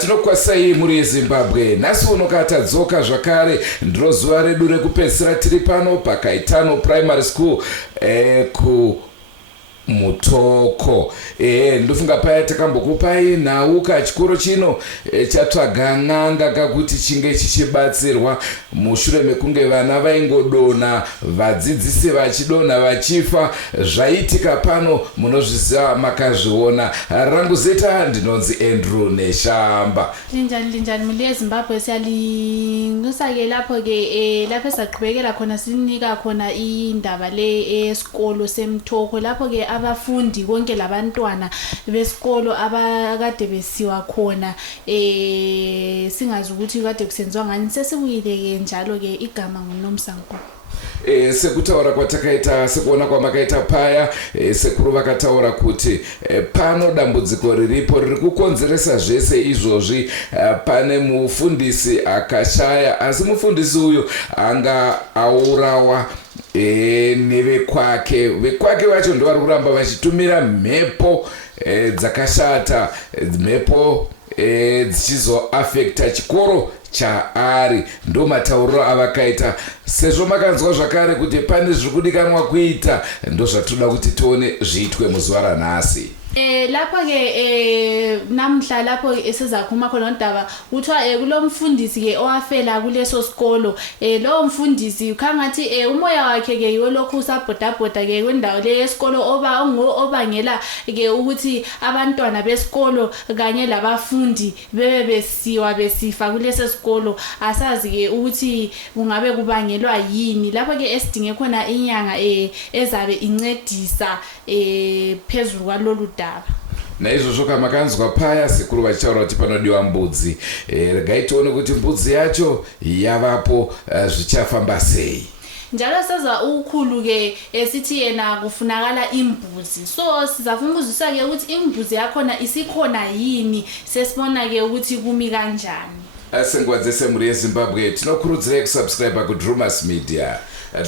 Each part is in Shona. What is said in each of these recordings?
Tinokwasai muri Zimbabwe. Nhasi uno katadzoka zvakare ndiro zuva redu rekupedzisira tiri pano paKaitano Primary School ku Mutoko. Ndofunga paya takambokupai nhau kachikoro chino chatsvaga n'anga kakuti chinge chichibatsirwa mushure mekunge vana vaingodonha, vadzidzisi vachidonha vachifa. Zvaitika pano munozviziva makazviona. Rangu zita ndinonzi Andrew Neshamba. Linjani muli Zimbabwe, siyalingusa ke lapho ke lapho esaqhubekela khona sinika khona indaba le esikolo seMthoko lapho ke abafundi konke labantwana besikolo abakade besiwa khona singazi ukuthi kade kusenziwa ngani. Sesibuyile ke njalo ke igama nguNomsango. Sekutaura kwatakaita sekuona kwamakaita paya sekuru vakataura kuti pano dambudziko riripo riri kukonzeresa zvese izvozvi. Pane mufundisi akashaya, asi mufundisi uyu anga aurawa nevekwake vacho ndo vari kuramba vachitumira mhepo dzakashata, mhepo dzichizoafekta chikoro chaari. Ndo matauriro avakaita. Sezvo makanzwa zvakare kuti pane zviri kudikanwa kuita, ndo zvatoda kuti tione zviitwe muzuva ranhasi. Lapha ke namhla lapho esizakhuluma khona ndaba kuthiwa kulomfundisi ke owafela kuleso sikolo. Lo mfundisi ukhangathi umoya wakhe ke yiwo lokhu usabhodabhoda ke kwendawo le yesikolo obangela ke ukuthi abantwana besikolo kanye labafundi bebe besifa kuleso sikolo. Asazi ke ukuthi kungabe kubangelwa yini. Lapho ke esidinge khona inyanga ezabe incedisa phezulu kwalolu daba. Naizvozvo kamakanzwa paya sekuru vachitaura kuti panodiwa mbudzi. Regai tione kuti mbudzi yacho yavapo, zvichafamba sei. Njalo sezwa ukhulu ke esithi yena kufunakala imbuzi. So sizafuna ukuzwisisa ke ukuthi imbuzi yakhona isikhona yini, sesibona ke ukuthi kumi kanjani. Senguva dzese muri Zimbabwe tinokurudzirai kusubscribe kuDrumas Media.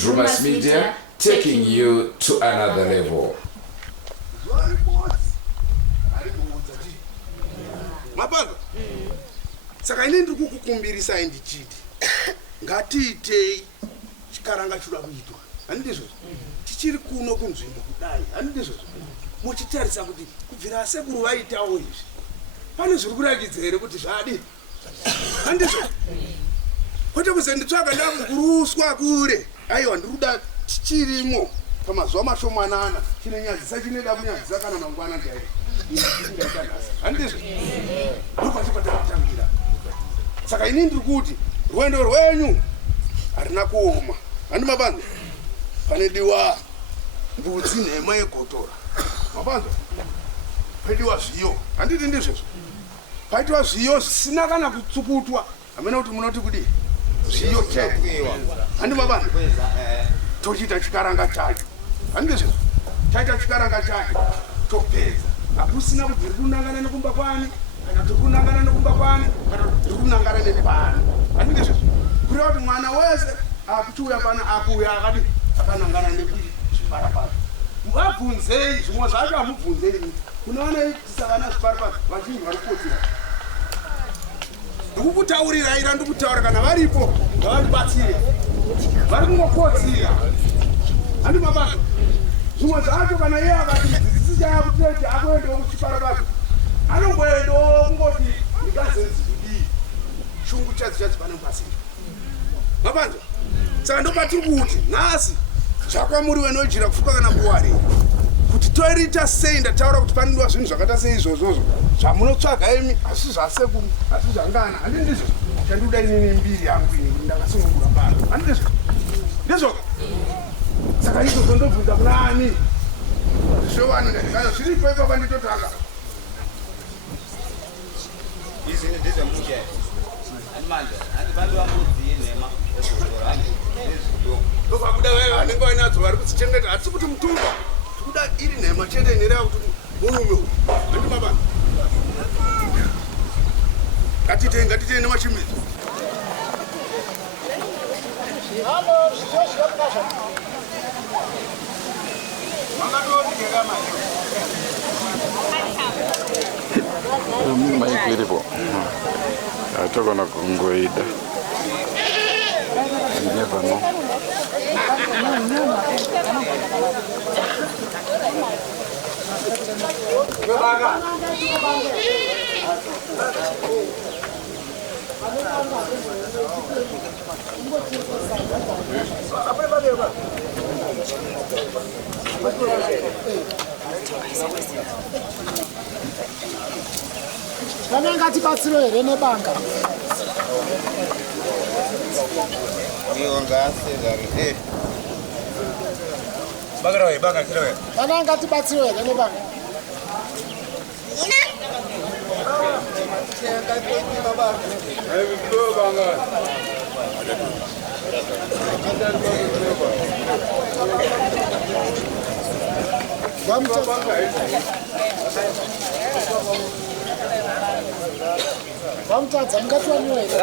Drumas Media, taking you to another level. Mapanga saka ine ndiri kukukumbirisa ndichiti ngatiitei chikaranga choda kuitwa. Handizvo tichiri kuno kunzvimbo kudai, handizvo muchitarisa kuti kubvira sekuru vaitawo izvi pane zviri kurakidza here kuti zvadi. Handizvo kwete kuzenditsvaga ndakuruswa kure. Aiwa ndiri kuda tichirimo pamazuva mashomanana chinonyadzisa chinoda kunyadzisa kana mangwana chaiwo. Handizvo ndopachipatakutangira. Saka ini ndiri kuti rwendo rwenyu harina kuoma. Handi mapanzo panediwa mbudzi nhema yegotora. Mapanzo paidiwa zviyo. Handiti ndizvozvo paitiwa zviyo zvisina kana kutsukutwa. Hamena kuti munoti kudi zviyo chaiwa. Handi mapanzo tochiita chikaranga chacho. Handizvo chaita chikaranga chacho topedza. Hakusina kuti ndiri kunangana nekumba kwani kana tiri kunangana nekumba kwani kana tiri kunangana nepani. Handizvo kureva kuti mwana wese akuchiuya pana akuuya akanangana nezviparapara. Vabvunzei zvimwe zvacho, hamubvunzei. Unoona tisavana zviparapara vazhinji vari kukotsira. Ndikukutaurirai randikutaura kana varipo ngavandibatsire. Vari kungokotsira. Handi mabasa zvimwe zvacho kana iye akati dzidzisi chayakuteti akuendewo kuchiparapara anongoendawo kungoti ndikazenzikudii shungu chadzo panenge pasina. Mapanzo saka ndopatiri kuti nhasi zvakwamuri wenojira kufuka kana kuwari kuti toirita sei ndataura kuti panodiwa zvinhu zvakaita sei izvozvozvo zvamunotsvaga imi asi zvasekuru asi zvangana handi ndizvo chandiuda inini mbiri yangu ini kuti ndakasunungura pano handi ndizvo ndizvoka saka izvozvo ndobvunza kuna ani zvishowani ndaiayo zviripo ipapa nditotanga izini ndizvemuke animanje andibaliwa mudzi nema ndovakuda wewe vanenge vainadzo vari kudzichengeta hatisi kuti mutumba tikuda iri nhema chete nereva kuti murume handi mabana ngatitei nemachimidzo maikiripo atokona kungoida never know. Kana ngatibatsiro here nebanga. Kana ngatibatsiro here nebanga. Vamutadza mungatwaniwa here.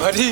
Mari.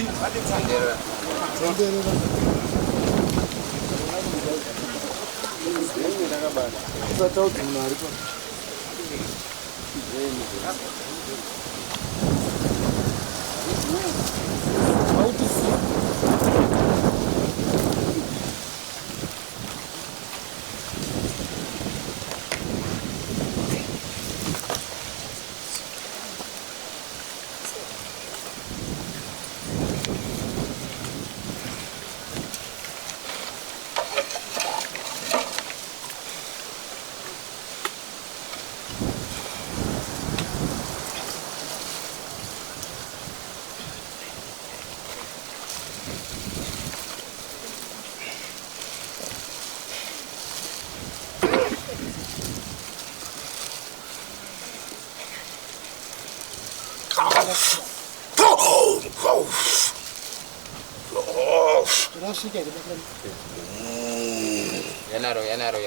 Yanaro.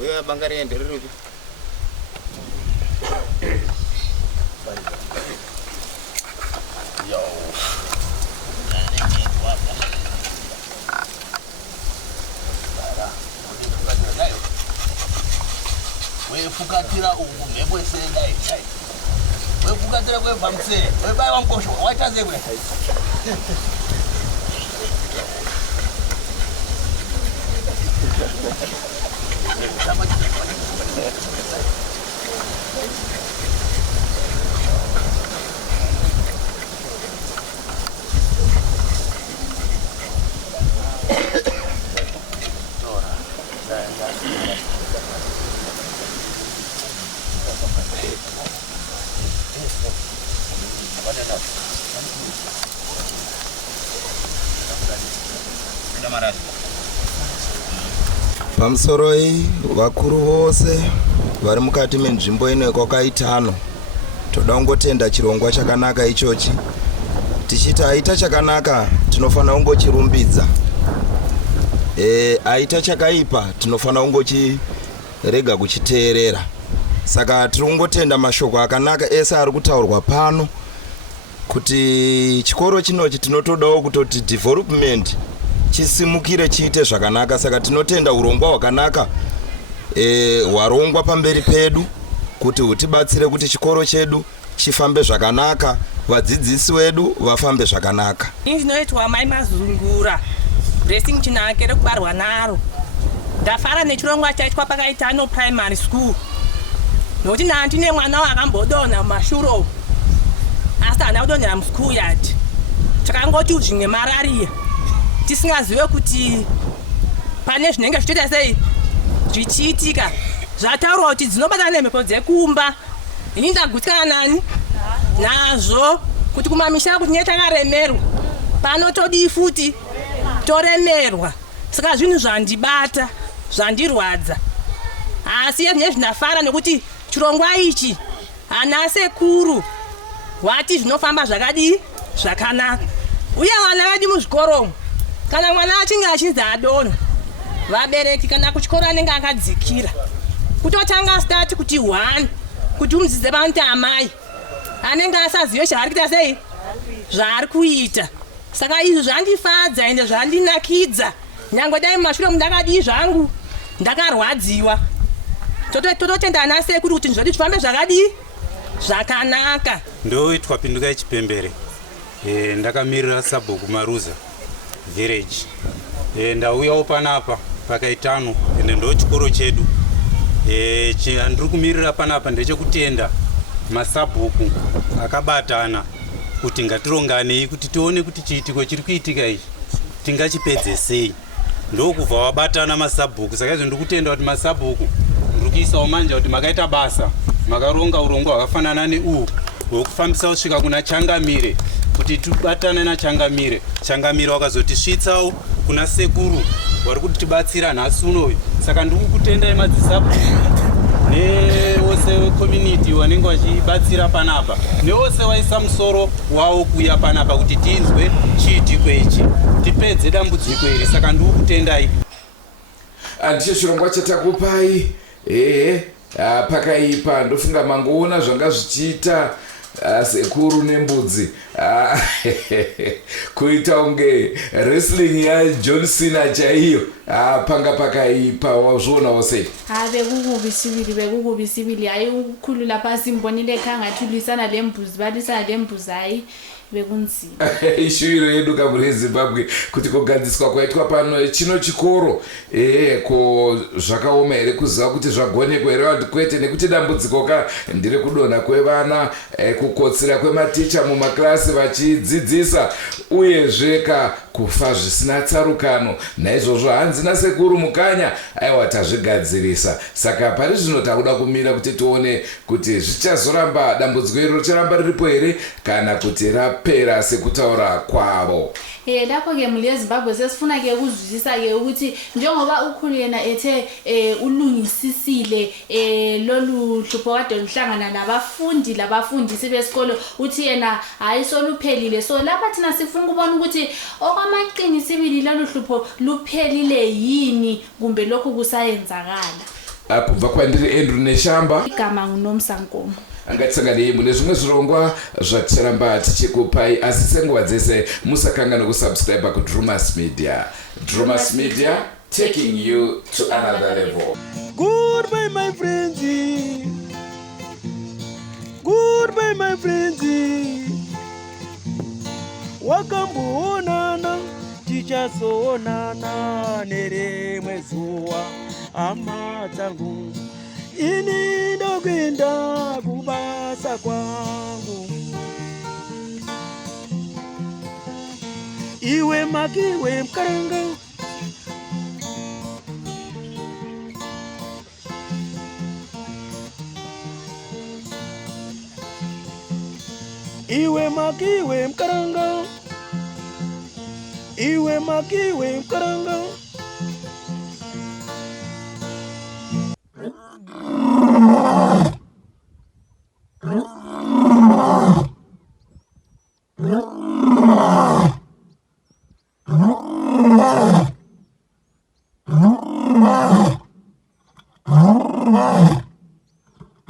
Wewe bangare ndiruri. Fukatira ubu mhepo isendayi wefukatira kwebvamusere webaiwa mukosho waita zekwe pamusoro vakuru vose vari mukati menzvimbo ino kwakaitano toda kungotenda chirongwa chakanaka ichochi tichiti aita chakanaka tinofanira kungochirumbidza aita chakaipa tinofanira kungochirega kuchiteerera saka tiri kungotenda mashoko akanaka ese ari kutaurwa pano kuti chikoro chinochi tinotodawo kutoti development chisimukire chiite zvakanaka saka tinotenda urongwa hwakanaka hwarongwa pamberi pedu kuti hutibatsire kuti chikoro chedu chifambe zvakanaka vadzidzisi vedu vafambe zvakanaka. Ndinoitwa Mai Mazungura Blessing Chinake rekubarwa naro ndafara nechirongwa chaitwa pakaitano primary school nokuti ndine mwana wakambodonha mumashuro asi haana kudonhera muschool yard takangoti zvimwe marariya tisingazive kuti pane zvinenge zvichiita sei zvichiitika zvataurwa kuti dzinobatana nemhepo dzekumba ini ndagutsikana nani nazvo kuti kumamisha kuti netakaremerwa pano todii futi toremerwa saka zvinhu zvandibata zvandirwadza asi nezvi ndafara nekuti chirongwa ichi ana sekuru wati zvinofamba zvakadii zvakanaka uye vana vedu muzvikoromo kana mwana achinge achinzi adonha vabereki kana kuchikoro anenge akadzikira kutotanga stati kuti 1 kuti umudzidze vanoti amai anenge asazive zvaari kuita sei zvaari kuita saka izvi zvandifadza ende zvandinakidza nyange dai mumashure mundakadii zvangu ndakarwadziwa tototenda ana sekuru kuti zvodi zvifambe zvakadii zvakanaka. Ndoitwa Pindukai Chipembere ndakamirira Sabhuku Maruza village ndauyawo panapa pakaitano ende ndo chikoro chedu chandiri kumirira panapa ndechekutenda masabhuku akabatana kuti ngatironganei kuti tione kuti chiitiko chiri kuitika ichi tingachipedze sei. Ndokubva wabatana masabhuku. Saka izvo ndiri kutenda kuti masabhuku ndiri kuisawo manja kuti makaita basa, makaronga urongwa hwakafanana neuhu hwekufambisa kusvika kuna Changamire, kuti tibatane naChangamire. Changamire wakazotisvitsawo kuna sekuru vari kuti tibatsira nhasi unoyu. Saka ndiri kutendai madzisabhuku nevose community wanenge vachibatsira panapa, nevose vaisa musoro wavo kuuya panapa kuti tinzwe chiitiko ichi tipedze dambudziko iri. Saka ndiri kutendai. Ndicho chirongwa chatakupai. Pakaipa ndofunga mangoona zvanga zvichiita sekuru nembudzi kuita unge wrestling yaJohn Cena chaiyo. Panga pakaipa. Wazvionawo sei? Vekukuvisivili hayi ukukhulula pasi mbonile khangathi ulisana lembuzi balisana lembuzi hayi bekunzima. Ishuviro yedu kaburi yeZimbabwe kuti kugadziswa kwaitwa pano chino chikoro ko zvakaoma here kuziva kuti zvagonekwa here kwete nekuti dambudziko ndiri kudonha kwevana, kukotsera kwematicha mumaklasi vachidzidzisa, uyezve kufa zvisina tsarukano. Naizvozvo hanzi nasekuru mukanya aiwa tazvigadzirisa. Saka pari zvino takuda kumira kuti tione kuti zvichazoramba dambudziko iro richaramba riripo here kana kuti rapera sekutaura kwavo. Lapho ke muli eZimbabwe sesifuna ke ukuzwisisa ke ukuthi njengoba ukhulu yena ethe ulungisisile lolu hlupho kade lihlangana nabafundi labafundisi besikolo, uthi yena hayi soluphelile. So lapha thina sifuna ukubona ukuthi okwamaqiniso lolu hlupho luphelile yini kumbe lokho kusayenzakala. Kubva kwandiri Andrew Neshamba, igama nguNomsankomo. Angatsanganei mune zvimwe zvirongwa zvaticharamba tichikupai, asi senguva dzese musakanga nokusubscribe kuDrumas Media. Drumas Media, taking you to another level. Goodbye my friends. Goodbye my friends. Wakamboonana tichazoonana nerimwe zuva, hama dzangu. Ini ndokwenda kubasa kwangu. Iwe makiwe mkaranga. Iwe makiwe mkaranga. Iwe makiwe mkaranga.